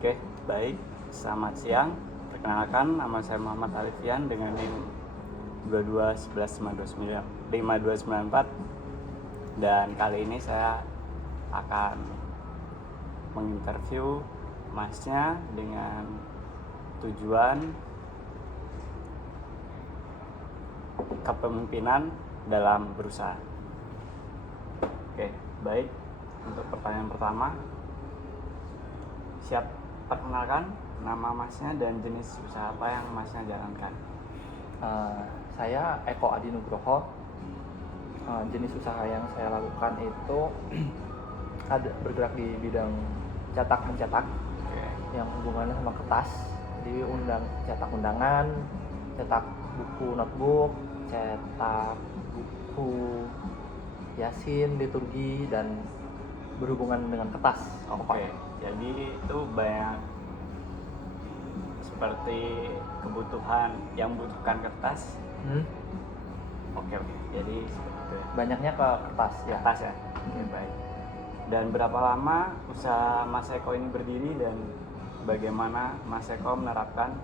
Oke, baik. Selamat siang. Perkenalkan, nama saya Muhammad Alifian dengan NIM 22115294. Dan kali ini saya akan menginterview masnya dengan tujuan kepemimpinan dalam berusaha. Oke, baik. Untuk pertanyaan pertama, siap perkenalkan nama masnya dan jenis usaha apa yang masnya jalankan. Saya Eko Adi Nugroho. Jenis usaha yang saya lakukan itu bergerak di bidang cetak mencetak yang hubungannya sama kertas. Jadi cetak undangan, cetak buku notebook, cetak buku yasin, liturgi, dan berhubungan dengan kertas. Oke, jadi itu banyak seperti kebutuhan yang membutuhkan kertas. Oke, jadi seperti itu ya. Banyaknya ke kertas ya. Kertas ya. Oke, baik. Dan berapa lama usaha Mas Eko ini berdiri dan bagaimana Mas Eko menerapkan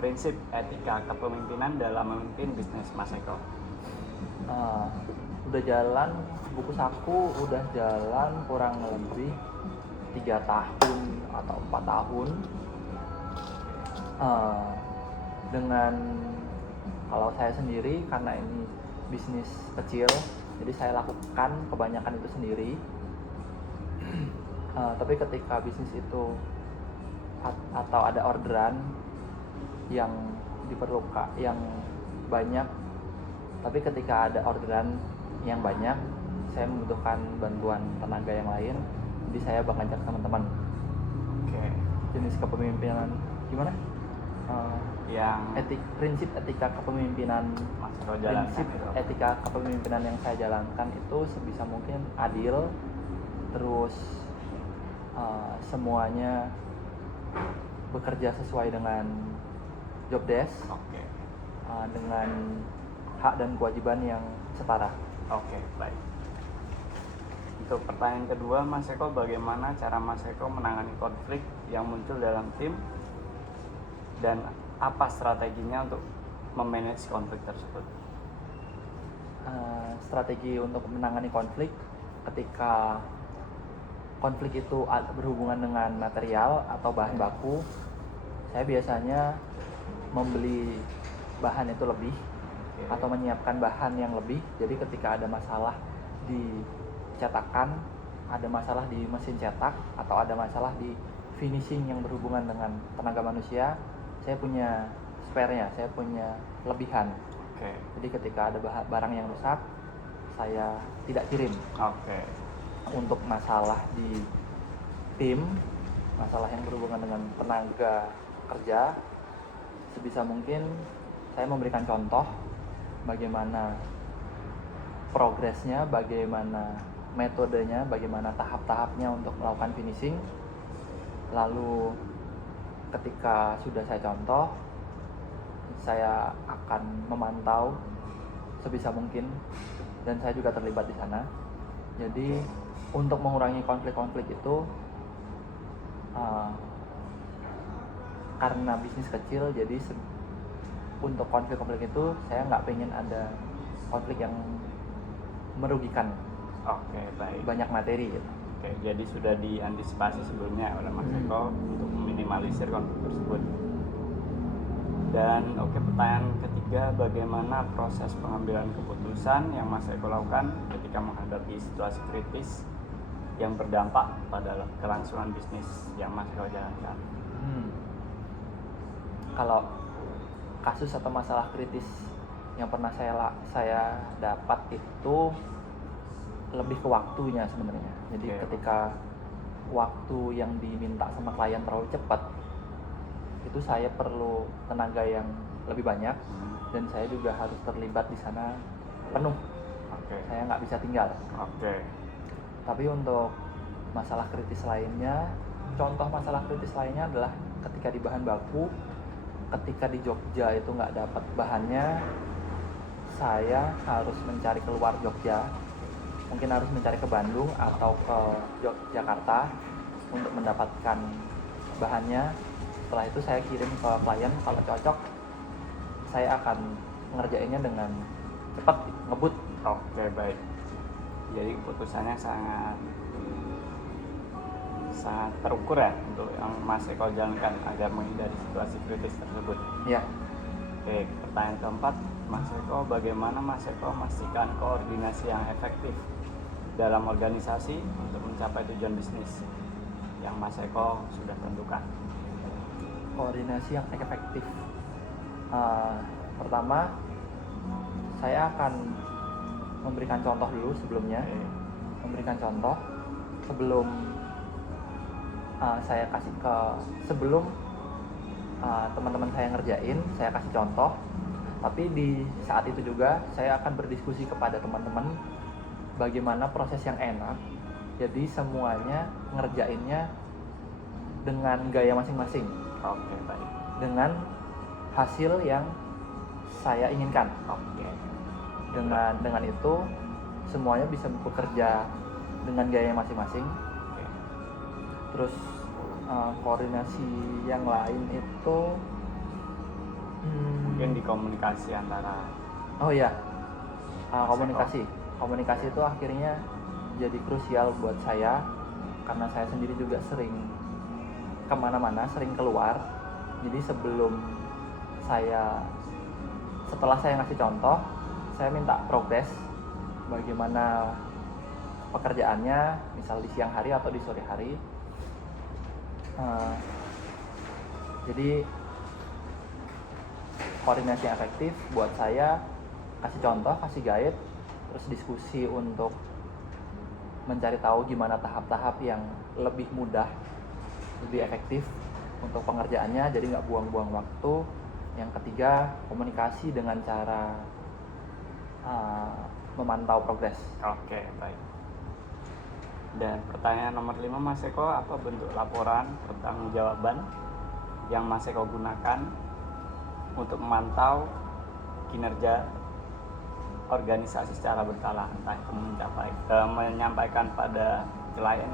prinsip etika kepemimpinan dalam memimpin bisnis Mas Eko? Udah jalan, buku saku udah jalan kurang lebih 3 tahun atau 4 tahun. Dengan kalau saya sendiri, karena ini bisnis kecil, jadi saya lakukan kebanyakan itu sendiri. Tapi ketika bisnis itu atau ada orderan yang diperlukan yang banyak, tapi ketika ada orderan yang banyak, saya membutuhkan bantuan tenaga yang lain, jadi saya mengajak teman-teman. Oke. Jenis kepemimpinan gimana? Yang Prinsip etika kepemimpinan Mas Eko jalankan prinsip itu. etika kepemimpinan yang saya jalankan itu sebisa mungkin adil, terus semuanya bekerja sesuai dengan job desk. Oke. Dengan hak dan kewajiban yang setara. Oke, baik. Untuk pertanyaan kedua, Mas Eko, bagaimana cara Mas Eko menangani konflik yang muncul dalam tim dan apa strateginya untuk memanage konflik tersebut? Strategi untuk menangani konflik, ketika konflik itu berhubungan dengan material atau bahan baku, saya biasanya membeli bahan itu lebih atau menyiapkan bahan yang lebih. Jadi ketika ada masalah di cetakan, ada masalah di mesin cetak, atau ada masalah di finishing yang berhubungan dengan tenaga manusia, saya punya spare-nya, saya punya lebihan. Jadi ketika ada barang yang rusak, saya tidak kirim. Untuk masalah di tim, masalah yang berhubungan dengan tenaga kerja, sebisa mungkin saya memberikan contoh bagaimana progresnya, bagaimana metodenya, bagaimana tahap-tahapnya untuk melakukan finishing. Lalu ketika sudah saya contoh, saya akan memantau sebisa mungkin, dan saya juga terlibat di sana. Jadi untuk mengurangi konflik-konflik itu, karena bisnis kecil, jadi untuk konflik-konflik itu saya nggak pengen ada konflik yang merugikan. Baik. Banyak materi gitu. Jadi sudah diantisipasi sebelumnya oleh Mas Eko untuk meminimalisir konflik tersebut. Dan pertanyaan ketiga, bagaimana proses pengambilan keputusan yang Mas Eko lakukan ketika menghadapi situasi kritis yang berdampak pada kelangsungan bisnis yang Mas Eko jalankan? Kalau kasus atau masalah kritis yang pernah saya dapat itu lebih ke waktunya sebenarnya. Jadi ketika waktu yang diminta sama klien terlalu cepat, itu saya perlu tenaga yang lebih banyak, dan saya juga harus terlibat di sana penuh. Saya nggak bisa tinggal. Tapi untuk masalah kritis lainnya, contoh masalah kritis lainnya adalah ketika di bahan baku, ketika di Jogja itu nggak dapat bahannya, saya harus mencari keluar Jogja, mungkin harus mencari ke Bandung atau ke Yogyakarta untuk mendapatkan bahannya. Setelah itu saya kirim ke klien, kalau cocok saya akan ngerjainnya dengan cepat, ngebut. Oke, baik. Jadi keputusannya sangat terukur ya untuk yang Mas Eko jalankan agar menghindari situasi kritis tersebut. Ya. Oke, pertanyaan keempat, Mas Eko, bagaimana Mas Eko memastikan koordinasi yang efektif dalam organisasi untuk mencapai tujuan bisnis yang Mas Eko sudah tentukan? Koordinasi yang efektif. Pertama, saya akan memberikan contoh dulu sebelumnya. Memberikan contoh sebelum saya kasih sebelum teman-teman saya ngerjain, saya kasih contoh. Tapi di saat itu juga saya akan berdiskusi kepada teman-teman bagaimana proses yang enak. Jadi semuanya ngerjainnya dengan gaya masing-masing. Oke, baik. Dengan hasil yang saya inginkan. Oke. Dengan itu semuanya bisa bekerja dengan gaya masing-masing. Oke. Terus koordinasi yang lain itu mungkin di komunikasi antara komunikasi itu akhirnya jadi krusial buat saya karena saya sendiri juga sering kemana-mana, sering keluar. Jadi setelah saya ngasih contoh, saya minta progres bagaimana pekerjaannya, misal di siang hari atau di sore hari. Jadi koordinasi yang efektif buat saya kasih contoh, kasih guide, terus diskusi untuk mencari tahu gimana tahap-tahap yang lebih mudah, lebih efektif untuk pengerjaannya, jadi nggak buang-buang waktu. Yang ketiga, komunikasi dengan cara memantau progres. Oke, baik. Dan pertanyaan nomor 5, Mas Eko, apa bentuk laporan pertanggungjawaban yang Mas Eko gunakan untuk memantau kinerja organisasi secara berkala, entah itu menyampaikan pada klien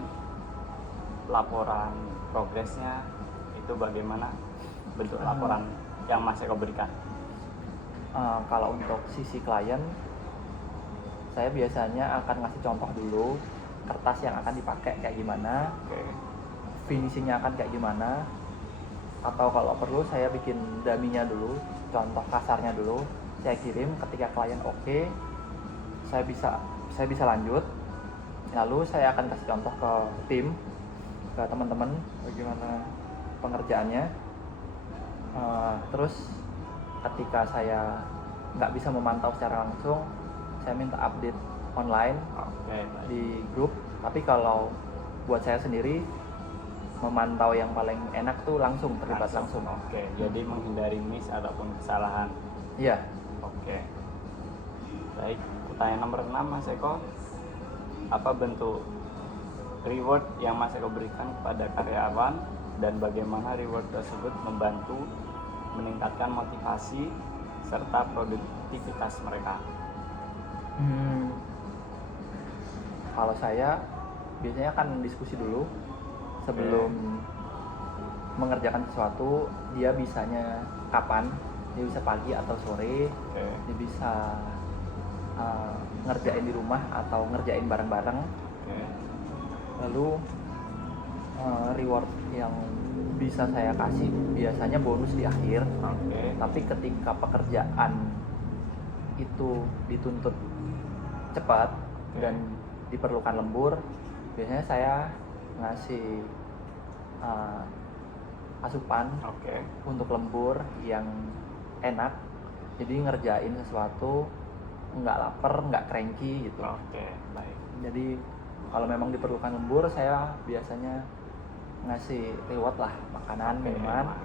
laporan progresnya, itu bagaimana bentuk laporan yang Mas Eko berikan? Kalau untuk sisi klien, saya biasanya akan ngasih contoh dulu kertas yang akan dipakai kayak gimana, finishingnya akan kayak gimana, atau kalau perlu saya bikin daminya dulu, contoh kasarnya dulu, saya kirim. Ketika klien oke, saya bisa lanjut. Lalu saya akan kasih contoh ke tim, ke teman-teman bagaimana pengerjaannya. Terus ketika saya nggak bisa memantau secara langsung, saya minta update online di grup. Tapi kalau buat saya sendiri, memantau yang paling enak tuh langsung, terlibat langsung. Oke, jadi menghindari miss ataupun kesalahan. Iya. Oke. Baik, pertanyaan nomor 6, Mas Eko, apa bentuk reward yang Mas Eko berikan kepada karyawan dan bagaimana reward tersebut membantu meningkatkan motivasi serta produktivitas mereka? Kalau saya biasanya akan diskusi dulu sebelum mengerjakan sesuatu. Dia bisanya kapan? Dia bisa pagi atau sore. Dia bisa ngerjain di rumah atau ngerjain bareng-bareng. Lalu reward yang bisa saya kasih biasanya bonus di akhir. Tapi ketika pekerjaan itu dituntut cepat dan diperlukan lembur, biasanya saya ngasih asupan untuk lembur yang enak. Jadi ngerjain sesuatu nggak lapar, nggak cranky gitu. Baik. Jadi kalau memang diperlukan lembur, saya biasanya ngasih reward lah, makanan, minuman.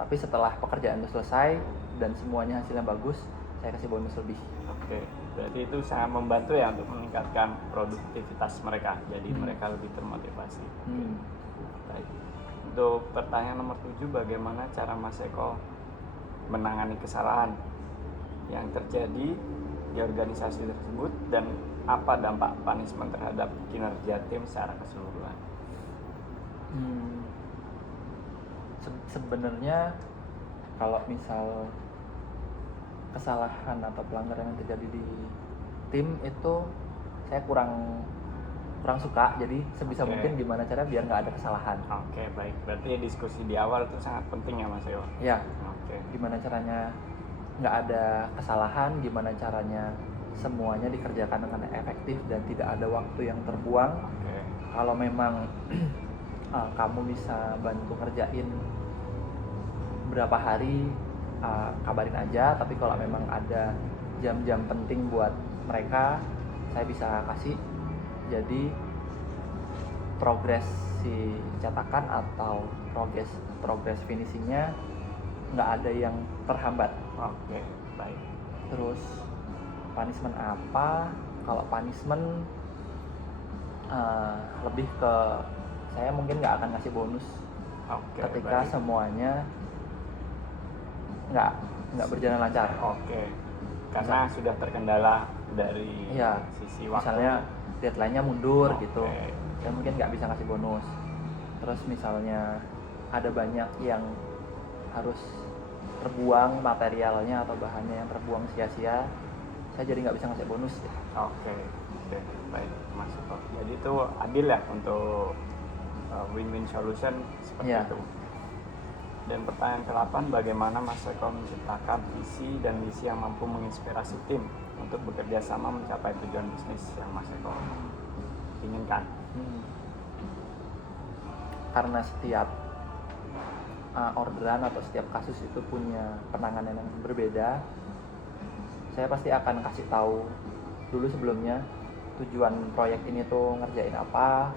Tapi setelah pekerjaan itu selesai dan semuanya hasilnya bagus, saya kasih bonus lebih. Berarti itu sangat membantu ya untuk meningkatkan produktivitas mereka. Jadi mereka lebih termotivasi. Baik. Untuk pertanyaan nomor 7, bagaimana cara Mas Eko menangani kesalahan yang terjadi di organisasi tersebut dan apa dampak punishment terhadap kinerja tim secara keseluruhan? Sebenarnya kalau misal kesalahan atau pelanggaran yang terjadi di tim itu saya kurang suka, jadi sebisa Oke. mungkin gimana cara biar nggak ada kesalahan. Oke, baik. Berarti diskusi di awal itu sangat penting ya Mas Yo. Ya, Oke. gimana caranya nggak ada kesalahan, gimana caranya semuanya dikerjakan dengan efektif dan tidak ada waktu yang terbuang. Oke. Kalau memang kamu bisa bantu kerjain berapa hari, kabarin aja. Tapi kalau memang ada jam-jam penting buat mereka, saya bisa kasih. Jadi progres si cetakan atau progres finishingnya nggak ada yang terhambat. Oke, baik. Terus punishment apa? Kalau punishment lebih ke saya mungkin nggak akan ngasih bonus Oke, ketika baik. semuanya nggak berjalan lancar. Oke. Karena sudah terkendala dari Iya, sisi waktu. misalnya deadline-nya mundur Oke. gitu, saya mungkin nggak bisa ngasih bonus. Terus misalnya ada banyak yang harus terbuang materialnya atau bahannya yang terbuang sia-sia, saya jadi nggak bisa ngasih bonus. Oke, baik Mas Eko. Jadi itu adil ya untuk win-win solution seperti Iya. itu. Dan pertanyaan ke-8, bagaimana Mas Eko menciptakan visi dan misi yang mampu menginspirasi tim untuk bekerja sama mencapai tujuan bisnis yang Mas Eko inginkan? Karena setiap orderan atau setiap kasus itu punya penanganan yang berbeda, saya pasti akan kasih tahu dulu sebelumnya tujuan proyek ini tuh ngerjain apa,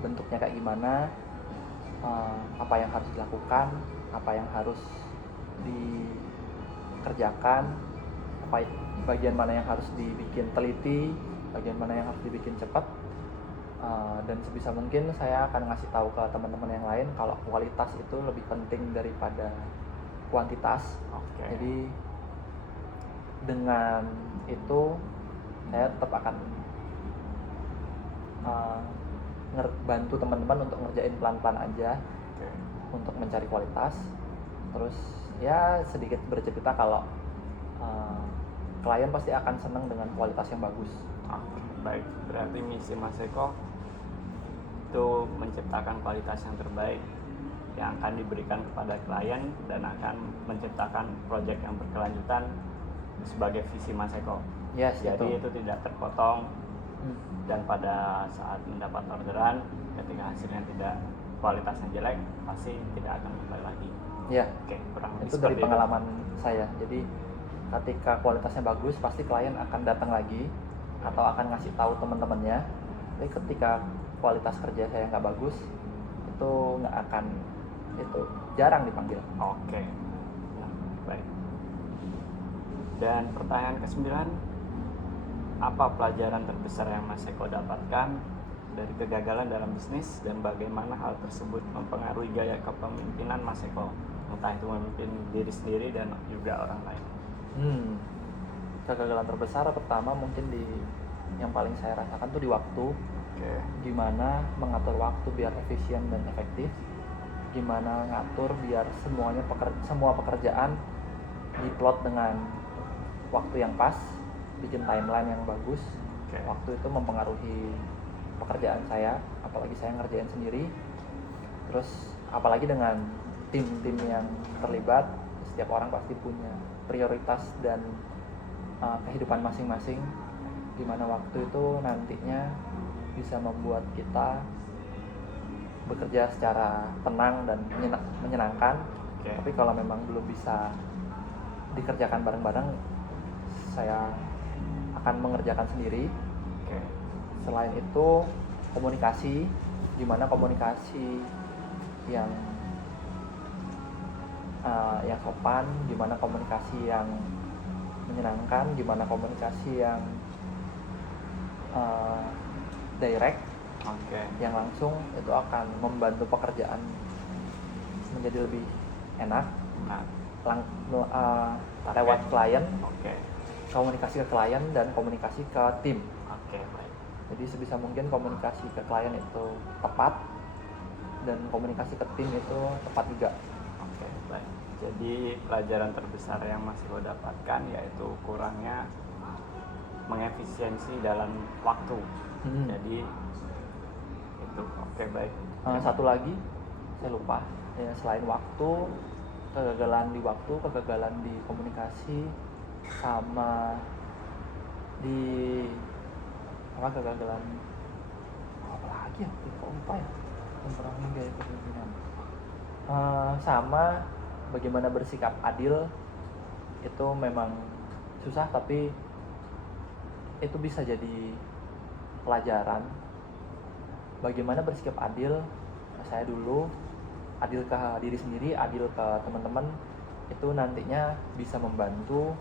bentuknya kayak gimana, apa yang harus dilakukan, apa yang harus dikerjakan, bagian mana yang harus dibikin teliti, bagian mana yang harus dibikin cepat. Dan sebisa mungkin saya akan ngasih tahu ke teman-teman yang lain kalau kualitas itu lebih penting daripada kuantitas. Oke. Jadi dengan itu saya tetap akan bantu teman-teman untuk ngerjain pelan-pelan aja. Oke. Untuk mencari kualitas. Terus ya sedikit bercerita kalau klien pasti akan senang dengan kualitas yang bagus. Oke, baik. Berarti misi Mas Eko itu menciptakan kualitas yang terbaik yang akan diberikan kepada klien dan akan menciptakan proyek yang berkelanjutan sebagai visi Mas Eko. Yes, Jadi itu tidak terpotong dan Hmm. pada saat mendapat orderan ketika hasilnya tidak kualitasnya jelek pasti tidak akan kembali lagi. Ya, Oke, kurang lebih itu dari seperti pengalaman saya. Jadi ketika kualitasnya bagus pasti klien akan datang lagi atau akan ngasih tahu teman-temannya. Tapi ketika kualitas kerja saya nggak bagus, itu nggak akan, itu jarang dipanggil. Oke, ya, baik. Dan pertanyaan ke-9, apa pelajaran terbesar yang Mas Eko dapatkan dari kegagalan dalam bisnis dan bagaimana hal tersebut mempengaruhi gaya kepemimpinan Mas Eko, entah itu memimpin diri sendiri dan juga orang lain? Kegagalan terbesar pertama mungkin yang paling saya rasakan tuh di waktu. Gimana mengatur waktu biar efisien dan efektif, gimana ngatur biar semua pekerjaan diplot dengan waktu yang pas, bikin timeline yang bagus. Waktu itu mempengaruhi pekerjaan saya, apalagi saya ngerjain sendiri. Terus apalagi dengan tim-tim yang terlibat, setiap orang pasti punya prioritas dan kehidupan masing-masing, gimana waktu itu nantinya bisa membuat kita bekerja secara tenang dan menyenangkan. Tapi kalau memang belum bisa dikerjakan bareng-bareng, saya akan mengerjakan sendiri. Selain itu komunikasi, gimana komunikasi yang sopan, gimana komunikasi yang menyenangkan, gimana komunikasi yang direct, yang langsung, itu akan membantu pekerjaan menjadi lebih enak. Lewat klien, komunikasi ke klien dan komunikasi ke tim. Jadi sebisa mungkin komunikasi ke klien itu tepat dan komunikasi ke tim itu tepat juga. Baik. Jadi pelajaran terbesar yang Mas Eko dapatkan yaitu kurangnya mengefisiensi dalam waktu. Jadi itu oke, baik. Satu lagi saya lupa ya, selain waktu, kegagalan di waktu, kegagalan di komunikasi, sama di kegagalan apa lagi ya, kok lupa ya, memperangi gaya kepemimpinan. Sama bagaimana bersikap adil itu memang susah, tapi itu bisa jadi pelajaran. Bagaimana bersikap adil, saya dulu adil ke diri sendiri, adil ke teman-teman, itu nantinya bisa membantu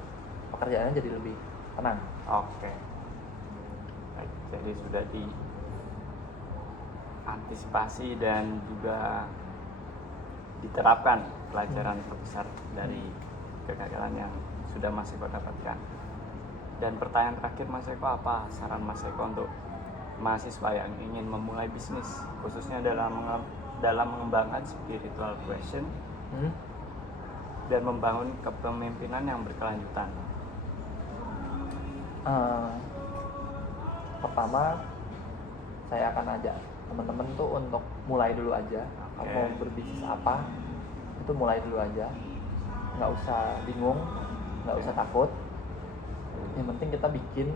pekerjaannya jadi lebih tenang. Oke. Baik, jadi sudah diantisipasi dan juga diterapkan pelajaran terbesar dari kegagalan yang sudah Mas Eko dapatkan. Dan pertanyaan terakhir Mas Eko, apa saran Mas Eko untuk mahasiswa yang ingin memulai bisnis, khususnya dalam mengembangkan spiritual question dan membangun kepemimpinan yang berkelanjutan? Pertama, saya akan ajak teman-teman tuh untuk mulai dulu aja. Kalau mau berbisnis apa, itu mulai dulu aja, nggak usah bingung, nggak usah takut. Yang penting kita bikin,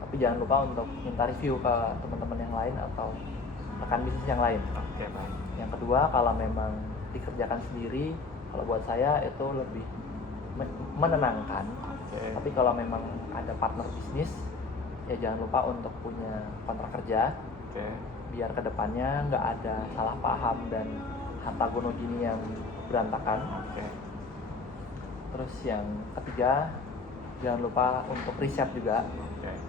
tapi jangan lupa untuk minta review ke teman-teman yang lain atau rekan bisnis yang lain. Oke, baik. Yang kedua, kalau memang dikerjakan sendiri, kalau buat saya itu lebih menenangkan. Tapi kalau memang ada partner bisnis, ya jangan lupa untuk punya kontrak kerja. Biar kedepannya nggak ada salah paham dan harta gono gini yang berantakan. Terus yang ketiga, jangan lupa untuk riset juga.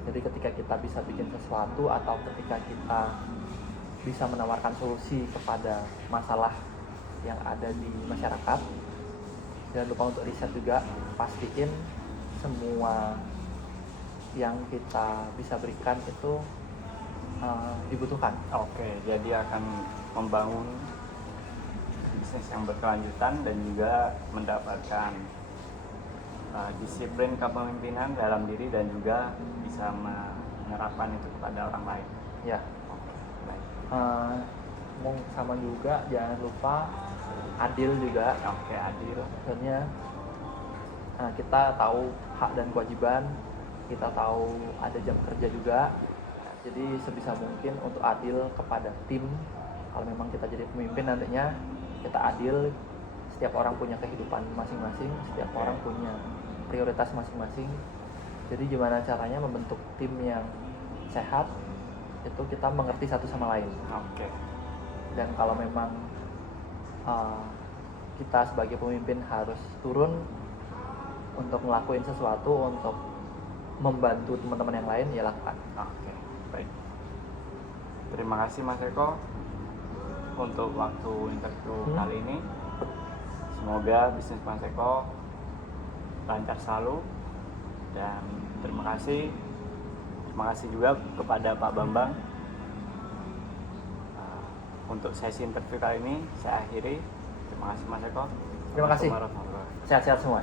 Jadi ketika kita bisa bikin sesuatu atau ketika kita bisa menawarkan solusi kepada masalah yang ada di masyarakat, jangan lupa untuk riset juga. Pastiin semua yang kita bisa berikan itu dibutuhkan. Oke, jadi akan membangun bisnis yang berkelanjutan dan juga mendapatkan disiplin kepemimpinan dalam diri dan juga bisa menerapkan itu kepada orang lain. Ya. Baik. Sama juga jangan lupa adil juga. Oke, adil. Maksudnya kita tahu hak dan kewajiban, kita tahu ada jam kerja juga. Jadi sebisa mungkin untuk adil kepada tim. Kalau memang kita jadi pemimpin nantinya, kita adil. Setiap orang punya kehidupan masing-masing, setiap orang punya prioritas masing-masing. Jadi gimana caranya membentuk tim yang sehat, itu kita mengerti satu sama lain. Dan kalau memang kita sebagai pemimpin harus turun untuk ngelakuin sesuatu untuk membantu teman-teman yang lain, ya lakukan. Baik. Terima kasih Mas Eko untuk waktu interview kali ini. Semoga bisnis Mas Eko lancar selalu, dan terima kasih juga kepada Pak Bambang. Untuk sesi interview kali ini saya akhiri. Terima kasih Mas Eko. Terima kasih. Sehat-sehat semua.